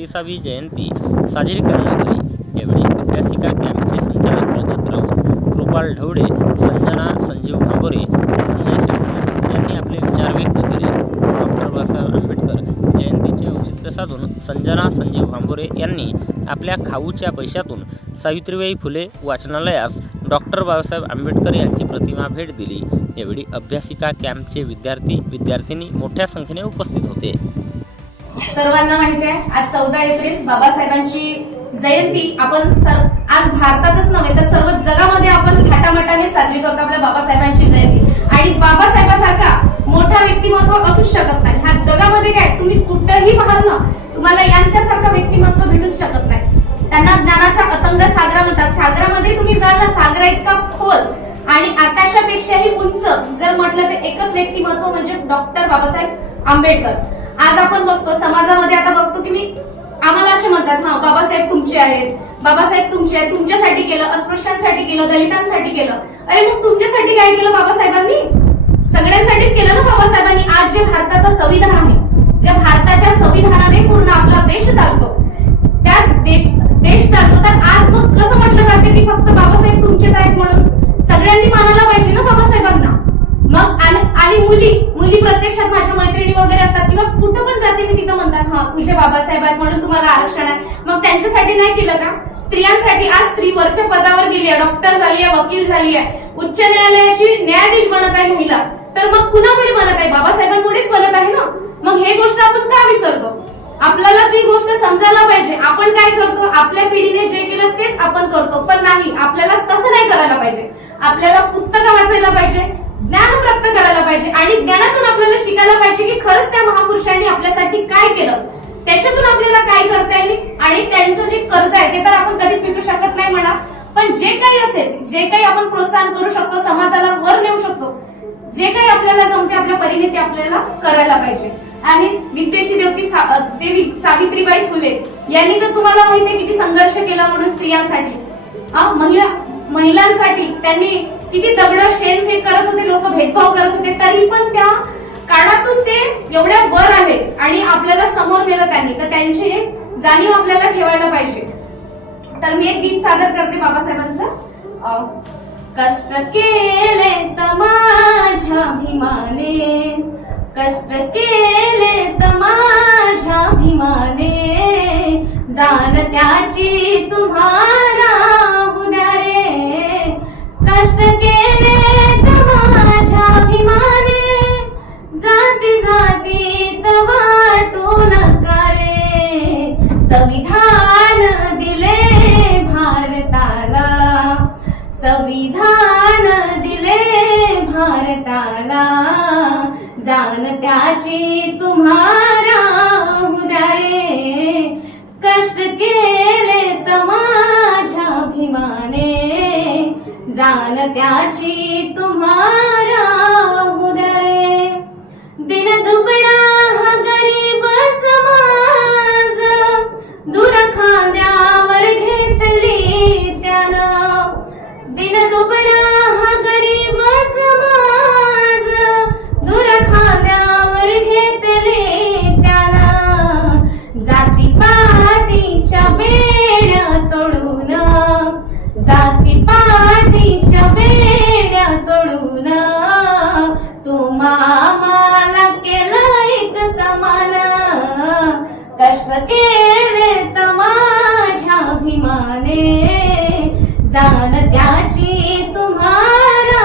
33वी जयंती साजरी करण्यात आली। यावेळी अभ्यासिका कॅम्पचे संचालक रजत राऊत, कृपाल ढवळे, संजना संजीव भांबोरे, संजय सेठ यांनी आपले विचार व्यक्त केले। डॉक्टर बाबासाहेब आंबेडकर जयंतीचे औचित्य साधून संजना संजीव भांबोरे यांनी आपल्या खाऊच्या पैशातून सावित्रीबाई फुले वाचनालयास डॉक्टर बाबासाहेब आंबेडकर यांची प्रतिमा भेट दिली। यावेळी अभ्यासिका कॅम्पचे विद्यार्थी मोठ्या संख्येने उपस्थित होते। सर्वांना माहिती आहे आज 14 एप्रिल बाबासाहेबांची जयंती आपण आज भारतातच नव्हे तर सर्व जगामध्ये आपण थाटामाटाने साजरी करतो आपल्या बाबासाहेबांची जयंती। आणि बाबासाहेबांसारखा मोठा व्यक्तिमत्व असूच शकत नाही। ह्या जगामध्ये काय तुम्ही कुठेही पाहाल ना तुम्हाला यांच्यासारखा व्यक्तिमत्व भेटूच शकत नाही। त्यांना ज्ञानाचा अतंग सागरा म्हणतात। सागरामध्ये तुम्ही जाल ना सागरा इतका खोल आणि आकाशापेक्षाही उंच जर म्हटलं तर एकच व्यक्तिमत्व म्हणजे डॉक्टर बाबासाहेब आंबेडकर। आज आपण बघतो समाजामध्ये आता बघतो की मी आम्हाला असे म्हणतात हा बाबासाहेब तुमचे आहेत, बाबासाहेब तुमचे आहेत, तुमच्यासाठी केलं, अस्पृश्यांसाठी केलं, दलितांसाठी केलं। अरे मग तुमच्यासाठी काय केलं बाबासाहेबांनी? सगळ्यांसाठीच केलं ना बाबासाहेबांनी। आज जे भारताचं संविधान आहे, ज्या भारताच्या संविधानाने पूर्ण आपला देश चालतो, त्या देश चालतो, तर आज मग कसं म्हटलं जाते की फक्त बाबासाहेब तुमचेच आहेत म्हणून? सगळ्यांनी मानायला पाहिजे ना बाबासाहेबांना। मग आणि मुली प्रत्यक्षात माझ्या मैत्रिणी वगैरे असतात किंवा कुठं पण जाते मी तिथं म्हणतात हा तुझे बाबासाहेब आहेत म्हणून तुम्हाला आरक्षण आहे। मग त्यांच्यासाठी नाही केलं का? स्त्रियांसाठी आज स्त्री वरच्या पदावर गेली आहे, डॉक्टर झाली आहे, वकील झाली आहे, उच्च न्यायालयाची न्यायाधीश बनत आहे महिला, तर मग कुणामुळे बनत आहे? बाबासाहेबांमुळेच बनत आहे ना। मग हे गोष्ट आपण का विसरतो? आपल्याला ती गोष्ट समजायला पाहिजे। आपण काय करतो, आपल्या पिढीने जे केलं तेच आपण करतो, पण नाही, आपल्याला तसं नाही करायला पाहिजे। आपल्याला पुस्तकं वाचायला पाहिजे, ज्ञान प्राप्त करायला पाहिजे आणि ज्ञानातून आपल्याला शिकायला पाहिजे की खरंच त्या महापुरुषांनी आपल्यासाठी काय केलं, त्याच्यातून आपल्याला काय करता येईल। आणि त्यांचं जे कर्ज आहे ते तर आपण कधीच फिटू शकत नाही म्हणा, पण जे काही असेल, जे काही आपण प्रोत्साहन करू शकतो, समाजाला वर नेऊ शकतो, जे काही आपल्याला जमते आपल्या परीने ते आपल्याला करायला पाहिजे। आणि विद्येची देवी सावित्रीबाई फुले यांनी तर तुम्हाला माहिती किती संघर्ष केला म्हणून स्त्रियांसाठी, महिलांसाठी त्यांनी किती दगड शेणफेक करत होते, लोक भेदभाव करत होते, तरी पण त्या काळातून ते एवढ्या वर आले आणि आपल्याला समोर नेलं त्यांनी, तर त्यांची जाणीव आपल्याला ठेवायला पाहिजे। तर मी एक गीत सादर करते बाबासाहेबांचं। कष्ट केले तर माझ्या भीमाने, कष्ट केले तर माझ्या भीमाने, जाण त्याची तुम्हाला उद्या रे। कष्ट केले तर माझ्या भीमाने, जाती जातीत वाटू नका रे। संविधान दिले भारताला, संविधान दिले भारताला, जाण त्याची तुम्हाला उद्या रे। कष्ट केले तर माझ्या भीमाने, जाण त्याची तुम्हाला उद्या रे। दिन दुबळा हा गरीब समाज, दूर खांद्यावर घेतली त्यानं। दिन दुबळा हा गरीब समाज, दूर खांद्यावर घेतले त्यानं। जातीपातीच्या बेड्या तोडून, जातीपातीच्या बेड्या तोडून, तुम्हाला केलं एक समान। कष्ट केले तर माझ्या भीमाने, जाण त्याची तुम्हाला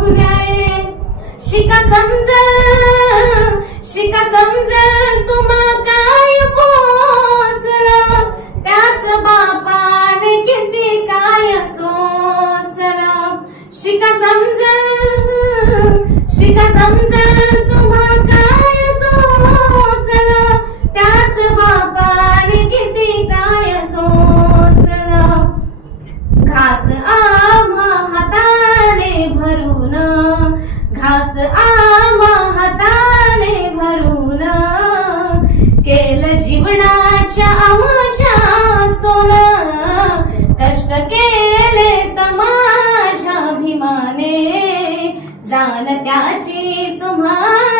उद्या रे। शिका समजल, शिका समजल तुम्हा काय पोसलं, त्याच बापाने किती काय सोसलं। शिका समजल, शिका समजल तुम्हा काय सोसलं, त्याच बापाने किती काय सोसलं। घास आम्हा हाताने भरून, घास आम्हा हाताने भरून, केलं जीवनाच्या आमच्या सोनं। कष्ट केले तर माझ्या भीमाने, जाण त्याची तुम्हाला